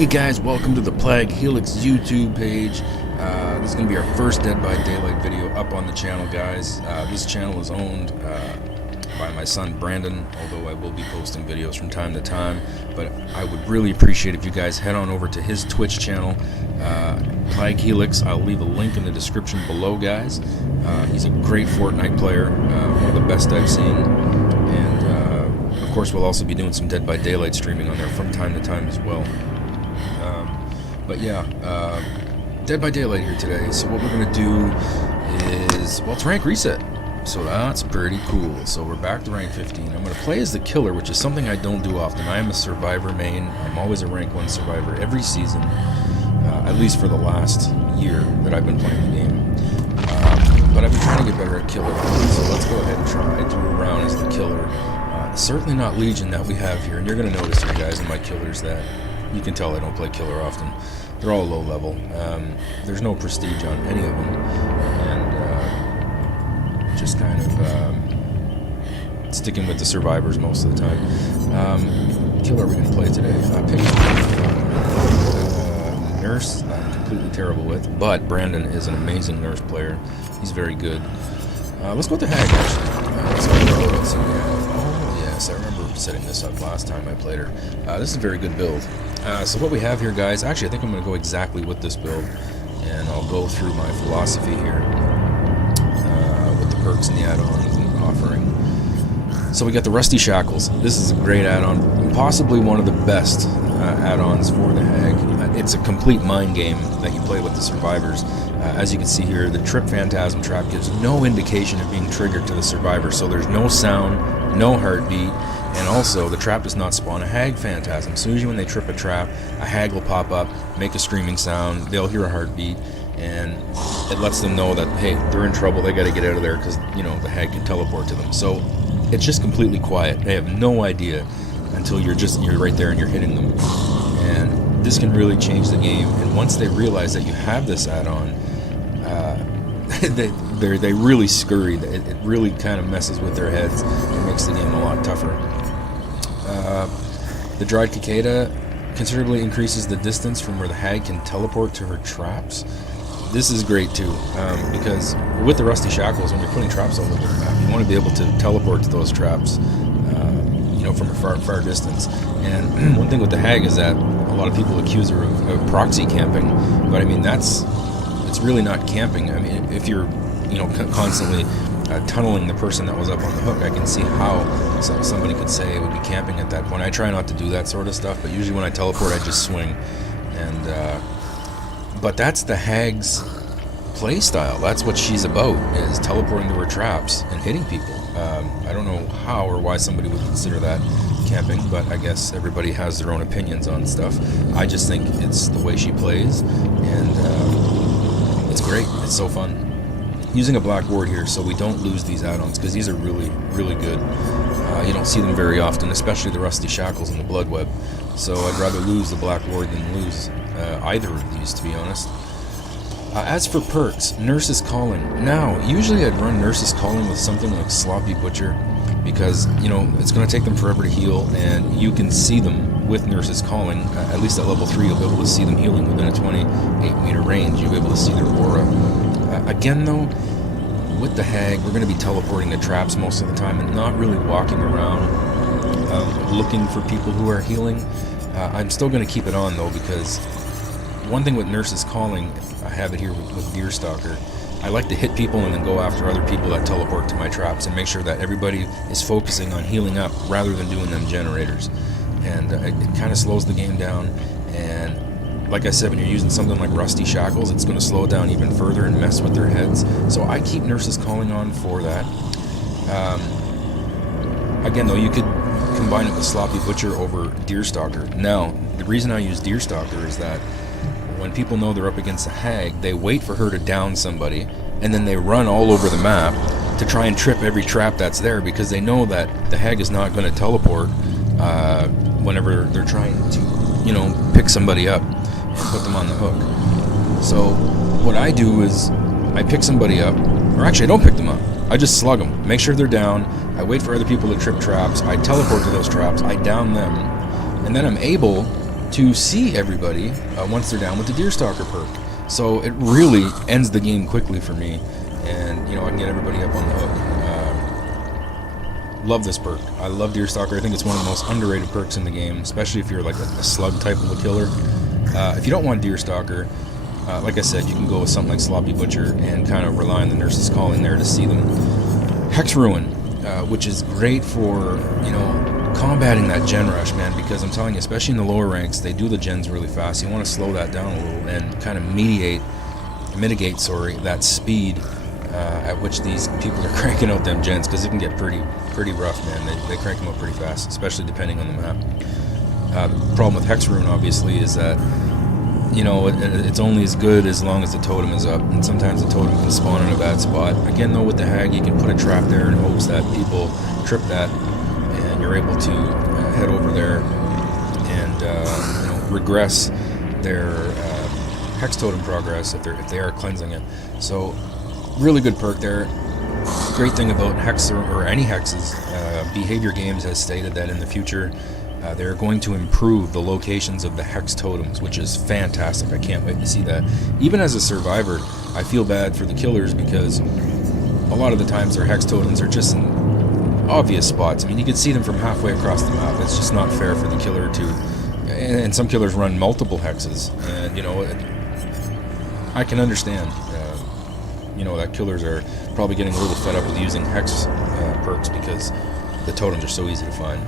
Hey guys, welcome to the Plague Helix YouTube page. This is going to be our first Dead by Daylight video up on the channel, guys. This channel is owned by my son Brandon, although I will be posting videos from time to time. But I would really appreciate if you guys head on over to his Twitch channel, Plague Helix. I'll leave a link in the description below, guys. He's a great Fortnite player, one of the best I've seen. And of course, we'll also be doing some Dead by Daylight streaming on there from time to time as well. But yeah, Dead by Daylight here today. So what we're going to do is, well, it's rank reset. So that's pretty cool. So we're back to rank 15. I'm going to play as the killer, which is something I don't do often. I am a survivor main. I'm always a rank 1 survivor every season, at least for the last year that I've been playing the game. But I've been trying to get better at killer. So let's go ahead and try to round as the killer. Certainly not Legion that we have here. And you're going to notice here, guys, in my killers that you can tell I don't play killer often. They're all low level. There's no prestige on any of them, and just kind of sticking with the survivors most of the time. Killer we're gonna play today. Pick nurse. I'm completely terrible with, but Brandon is an amazing nurse player. He's very good. Let's go with the hag actually. Let's see what we have. Oh yes, I remember setting this up last time I played her. This is a very good build. So what we have here, guys, actually I think I'm going to go exactly with this build, and I'll go through my philosophy here with the perks and the add-ons and offering. So we got the Rusty Shackles. This is a great add-on, possibly one of the best add-ons for the hag. It's a complete mind game that you play with the survivors. As you can see here, the Trip Phantasm Trap gives no indication of being triggered to the survivor, so there's no sound, no heartbeat. And also, the trap does not spawn a hag phantasm. So usually when they trip a trap, a hag will pop up, make a screaming sound, they'll hear a heartbeat, and it lets them know that, hey, they're in trouble, they gotta get out of there, because, you know, the hag can teleport to them. So it's just completely quiet. They have no idea until you're right there and you're hitting them. And this can really change the game. And once they realize that you have this add-on, they really scurry. It really kind of messes with their heads and makes the game a lot tougher. The Dried Cicada considerably increases the distance from where the hag can teleport to her traps. This is great too, because with the Rusty Shackles, when you're putting traps all over the map, you want to be able to teleport to those traps, you know, from a far distance. And one thing with the hag is that a lot of people accuse her of proxy camping, but I mean it's really not camping. I mean, if you're, you know, constantly tunneling the person that was up on the hook, I can see how somebody could say it would be camping at that point. I try not to do that sort of stuff, but usually when I teleport, I just swing. And but that's the hag's play style. That's what she's about, is teleporting to her traps and hitting people. I don't know how or why somebody would consider that camping, but I guess everybody has their own opinions on stuff. I just think it's the way she plays, and it's great. It's so fun. Using a black ward here so we don't lose these add-ons, because these are really, really good. You don't see them very often, especially the Rusty Shackles and the Blood Web. So I'd rather lose the black ward than lose either of these, to be honest. As for perks, Nurse's Calling. Now, usually I'd run Nurse's Calling with something like Sloppy Butcher, because, you know, it's going to take them forever to heal, and you can see them with Nurse's Calling. At least at level 3, you'll be able to see them healing within a 28-meter range. You'll be able to see their aura. Again, though, with the hag, we're going to be teleporting to traps most of the time and not really walking around looking for people who are healing. I'm still going to keep it on, though, because one thing with Nurse's Calling, I have it here with Deerstalker, I like to hit people and then go after other people that teleport to my traps and make sure that everybody is focusing on healing up rather than doing them generators. And it kind of slows the game down, and like I said, when you're using something like Rusty Shackles, it's going to slow it down even further and mess with their heads. So I keep Nurse's Calling on for that. Again, though, you could combine it with Sloppy Butcher over Deerstalker. Now, the reason I use Deerstalker is that when people know they're up against a hag, they wait for her to down somebody, and then they run all over the map to try and trip every trap that's there, because they know that the hag is not going to teleport whenever they're trying to, you know, pick somebody up and put them on the hook. So what I do is I pick somebody up, or actually I don't pick them up, I just slug them, make sure they're down, I wait for other people to trip traps, I teleport to those traps, I down them, and then I'm able to see everybody once they're down with the Deerstalker perk. So it really ends the game quickly for me, and I can get everybody up on the hook. Love this perk. I love Deerstalker. I think it's one of the most underrated perks in the game, especially if you're like a slug type of a killer. If you don't want Deerstalker, like I said, you can go with something like Sloppy Butcher and kind of rely on the nurse's calling there to see them. Hex Ruin, which is great for, combating that gen rush, man, because I'm telling you, especially in the lower ranks, they do the gens really fast. You want to slow that down a little and kind of mitigate that speed at which these people are cranking out them gens, because it can get pretty rough, man. They crank them up pretty fast, especially depending on the map. The problem with Hex Ruin, obviously, is that it's only as good as long as the totem is up, and sometimes the totem can spawn in a bad spot. Again, though, with the hag, you can put a trap there in hopes that people trip that, and you're able to head over there and regress their hex totem progress if they are cleansing it. So, really good perk there. Great thing about hex or any hexes, Behavior Games has stated that in the future they're going to improve the locations of the hex totems, which is fantastic. I can't wait to see that. Even as a survivor, I feel bad for the killers because a lot of the times their hex totems are just in obvious spots. I mean, you can see them from halfway across the map. It's just not fair for the killer to... And some killers run multiple hexes, and, I can understand, that killers are probably getting a little fed up with using hex perks because the totems are so easy to find.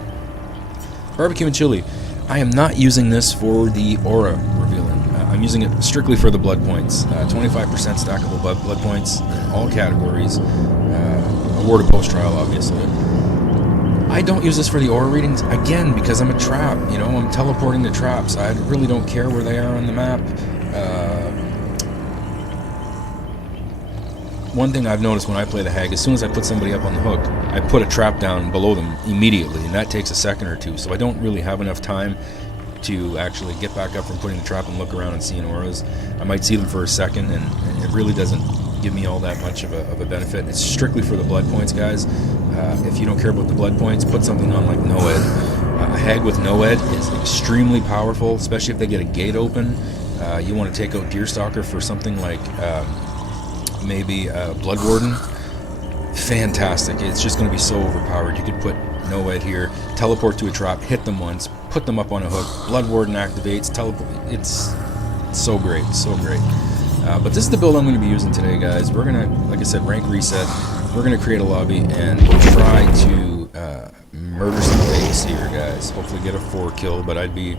Barbecue and Chili. I am not using this for the aura revealing. I'm using it strictly for the blood points. 25% stackable blood points in all categories. Awarded post-trial, obviously. I don't use this for the aura readings, again, because I'm a trap. I'm teleporting the traps. I really don't care where they are on the map. One thing I've noticed when I play the hag, as soon as I put somebody up on the hook, I put a trap down below them immediately, and that takes a second or two, so I don't really have enough time to actually get back up from putting the trap and look around and seeing auras. I might see them for a second, and it really doesn't give me all that much of a benefit. It's strictly for the blood points, guys. If you don't care about the blood points, put something on like Noed. A hag with Noed is extremely powerful, especially if they get a gate open. You want to take out Deerstalker for something like... maybe Blood Warden. Fantastic. It's just going to be so overpowered. You could put Noed here, teleport to a trap, hit them once, put them up on a hook, Blood Warden activates, teleport. It's so great, so great. But this is the build I'm going to be using today, guys. We're going to, like I said, rank reset. We're going to create a lobby and try to murder some fakes here, guys. Hopefully get a 4 kill, but I'd be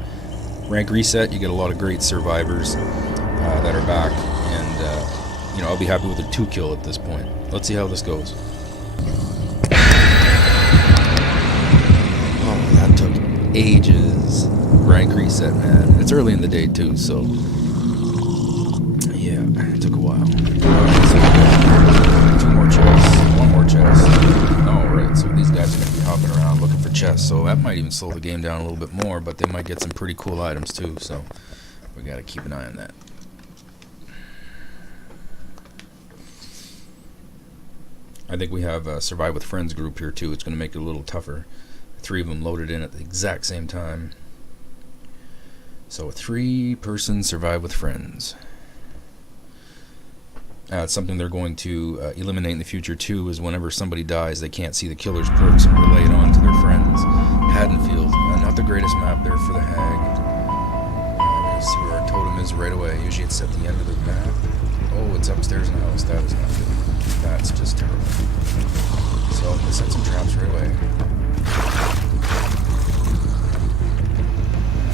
rank reset. You get a lot of great survivors that are back, and I'll be happy with a 2 kill at this point. Let's see how this goes. Oh, that took ages. Rank reset, man. It's early in the day too, so yeah, it took a while. 2 more chests, 1 more chest. Alright, so these guys are going to be hopping around looking for chests, so that might even slow the game down a little bit more, but they might get some pretty cool items too, so we got to keep an eye on that. I think we have a Survive with Friends group here too. It's going to make it a little tougher. 3 of them loaded in at the exact same time. So a 3-person Survive with Friends. It's something they're going to eliminate in the future too, is whenever somebody dies, they can't see the killer's perks and relay it on to their friends. Haddonfield, not the greatest map there for the hag. Let's see where our totem is right away. Usually it's at the end of the map. Oh, it's upstairs in the house. That is not good. That's just terrible. So I'm going to set some traps right away. I'm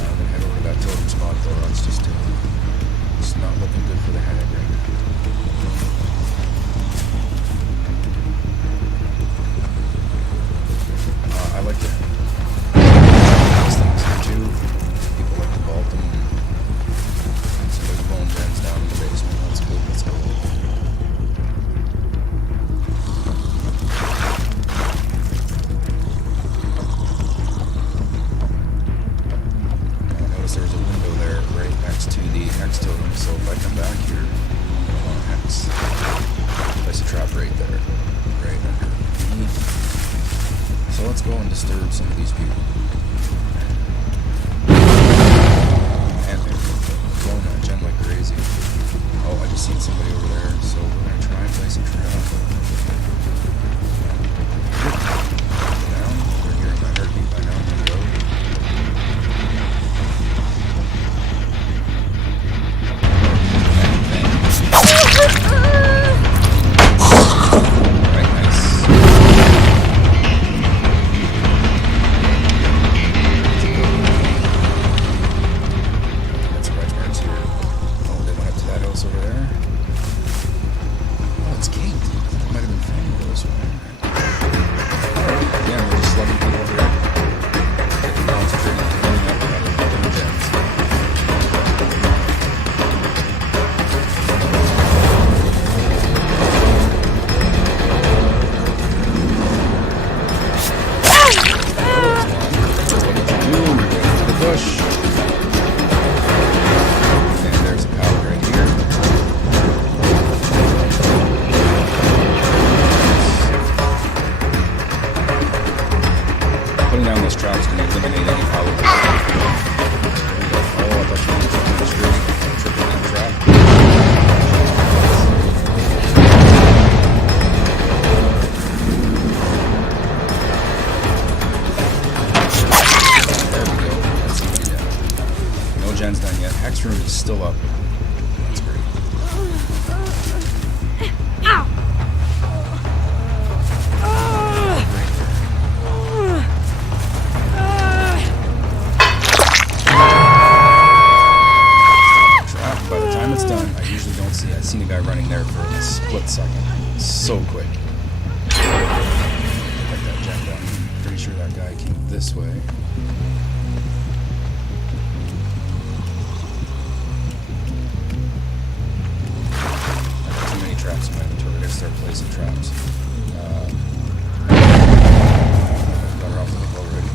going to head over to that totem spot though. That's just it's not looking good for the hag right now. I like it. These things here too. People like to vault them. Somebody's blowing gens down in the basement. That's good. Let's go. There's a window there right next to the hex totem, so if I come back here, I want a hex. Place a trap right there, right underneath. So let's go and disturb some of these people. gen's done yet. Hex room is still up. That's great. Ow! Trap. By the time it's done, I usually don't see. I've seen a guy running there for a split second. So quick. Get that gen done. I'm pretty sure that guy came this way. Traps in my inventory. I gotta start placing traps. Got her off the hook already.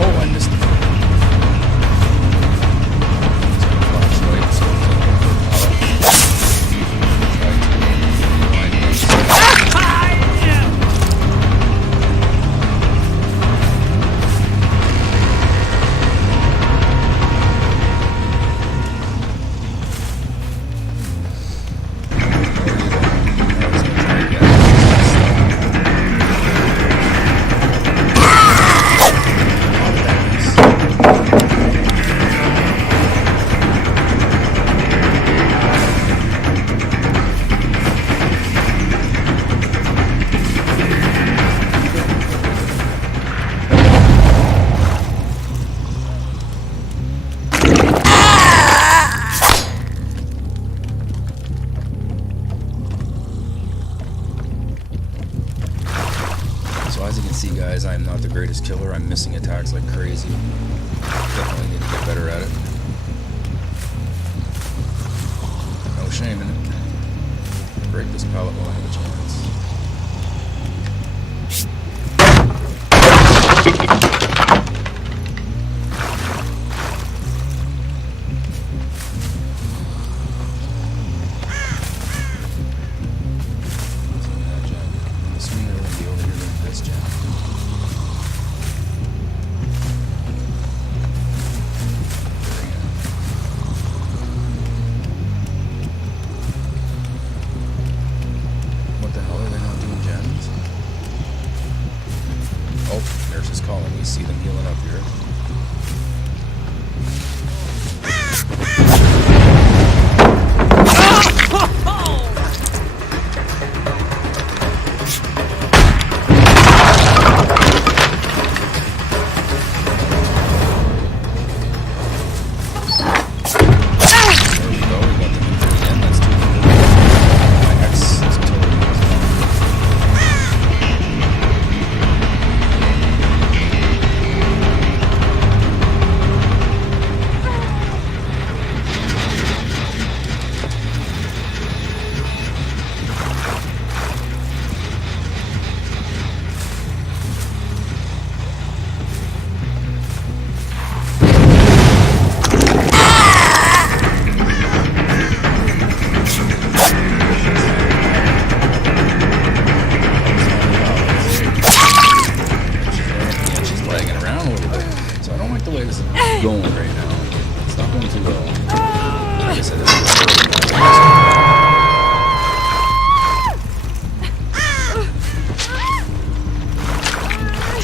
Oh, I missed it. So as you can see, guys, I am not the greatest killer. I'm missing attacks like crazy. Definitely need to get better at it. No shame in it. Break this pallet while I have a chance. Oh, nurse is calling. We see them healing up here. Going right now. It's not going too well. Like I said, this is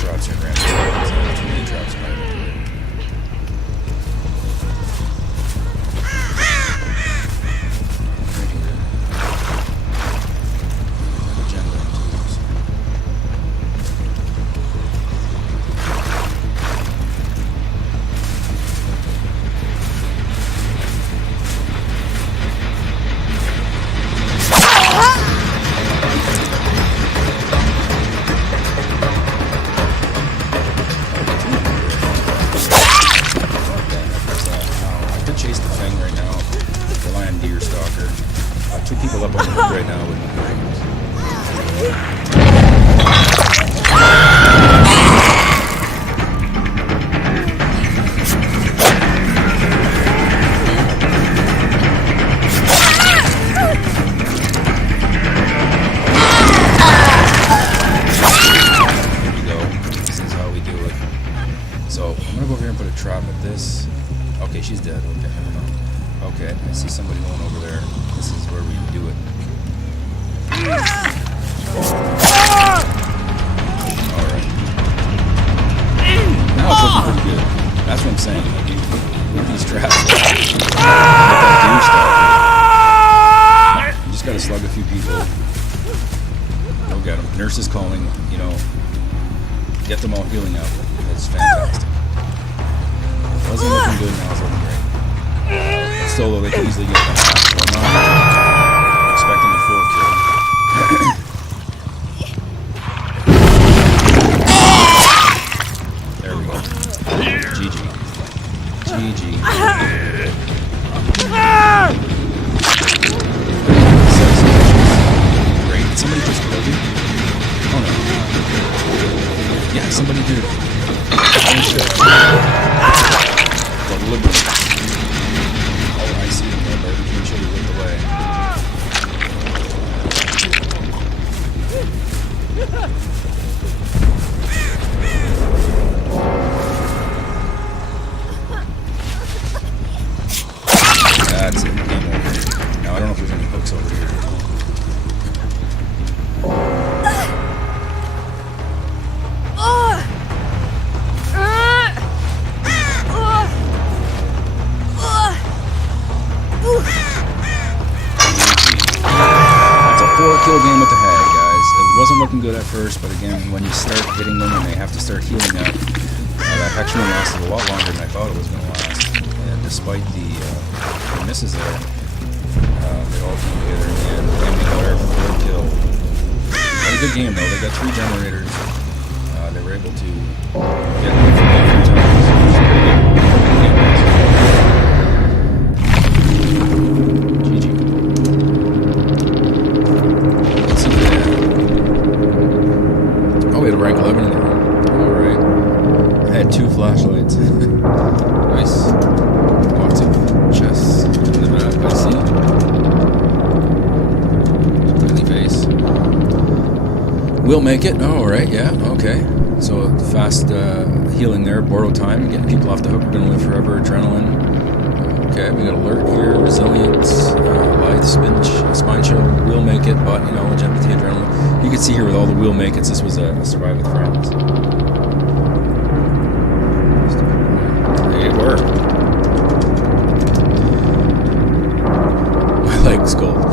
traps your grand. Too many traps in my inventory. Two people up on the hook right now would be great. There we go. This is how we do it. So I'm gonna go over here and put a trap at this. Okay, she's dead. Okay, I don't know. Okay, I see somebody going over there. This is where we do it. you know, get them all healing up. It's fantastic. Wasn't looking good, now it's looking great. Still, though, they can easily get that half, so I'm not expecting a full kill. There we go. GG. GG. Great. Did somebody just kill you? Oh no. Yeah, somebody did. Oh shit. Deliberate. Oh, I see them there, but you should have whipped away. That's it. Game over. Now I don't know if there's any hooks over here. That's a 4-kill game with the hag, guys. It wasn't looking good at first, but again, when you start hitting them and they have to start healing up, that actually lasted a lot longer than I thought it was going to last. And despite the misses there, they all came together in the end. And we got our 4th kill. Had a good game though. They got 3 generators. They were able to get away from them 3 times. GG. Let's see that. Oh, we had a rank 11 in the room. Alright. I had 2 flashlights. Nice. Lots of chests in the map, I see. Friendly face. We'll make it. Oh, alright, yeah, okay. So, fast healing there, borrow time, getting people off the hook. We're gonna live forever, adrenaline. Okay, we got alert here, resilience, lithe, spine chill, we'll make it, but, you know, empathy, adrenaline. You can see here with all the we'll make it, this was a survive with friends. It worked. My legs cold.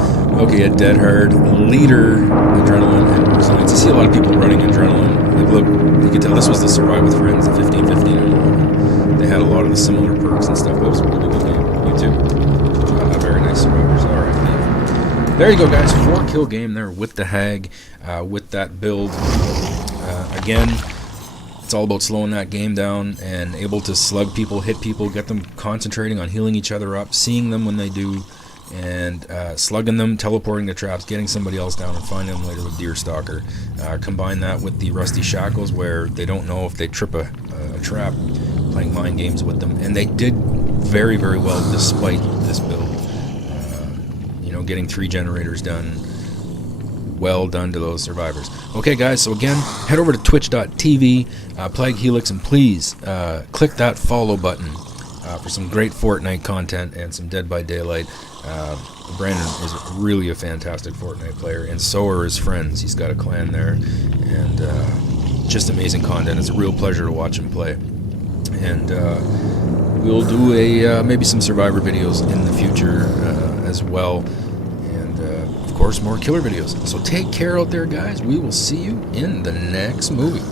Okay, a dead hard, leader, adrenaline, and resilience. I see a lot of people running adrenaline. Like, look, you can tell this was the survive with friends, the 15-15, and they had a lot of the similar perks and stuff. That was a really good game. You too. Very nice survivors. Alright, there you go, guys. 4-kill game there with the hag, with that build. Again, it's all about slowing that game down and able to slug people, hit people, get them concentrating on healing each other up, seeing them when they do, and slugging them, teleporting the traps, getting somebody else down, and finding them later with Deer Stalker. Combine that with the Rusty Shackles, where they don't know if they trip a trap, playing mind games with them, and they did very, very well despite this build. You know, getting 3 generators done. Well done to those survivors. Okay, guys, so again, head over to twitch.tv, Plague Helix, and please click that follow button for some great Fortnite content and some Dead by Daylight. Brandon is really a fantastic Fortnite player, and so are his friends. He's got a clan there, and just amazing content. It's a real pleasure to watch him play. And we'll do maybe some Survivor videos in the future as well. Of course, more killer videos. So take care out there, guys. We will see you in the next movie.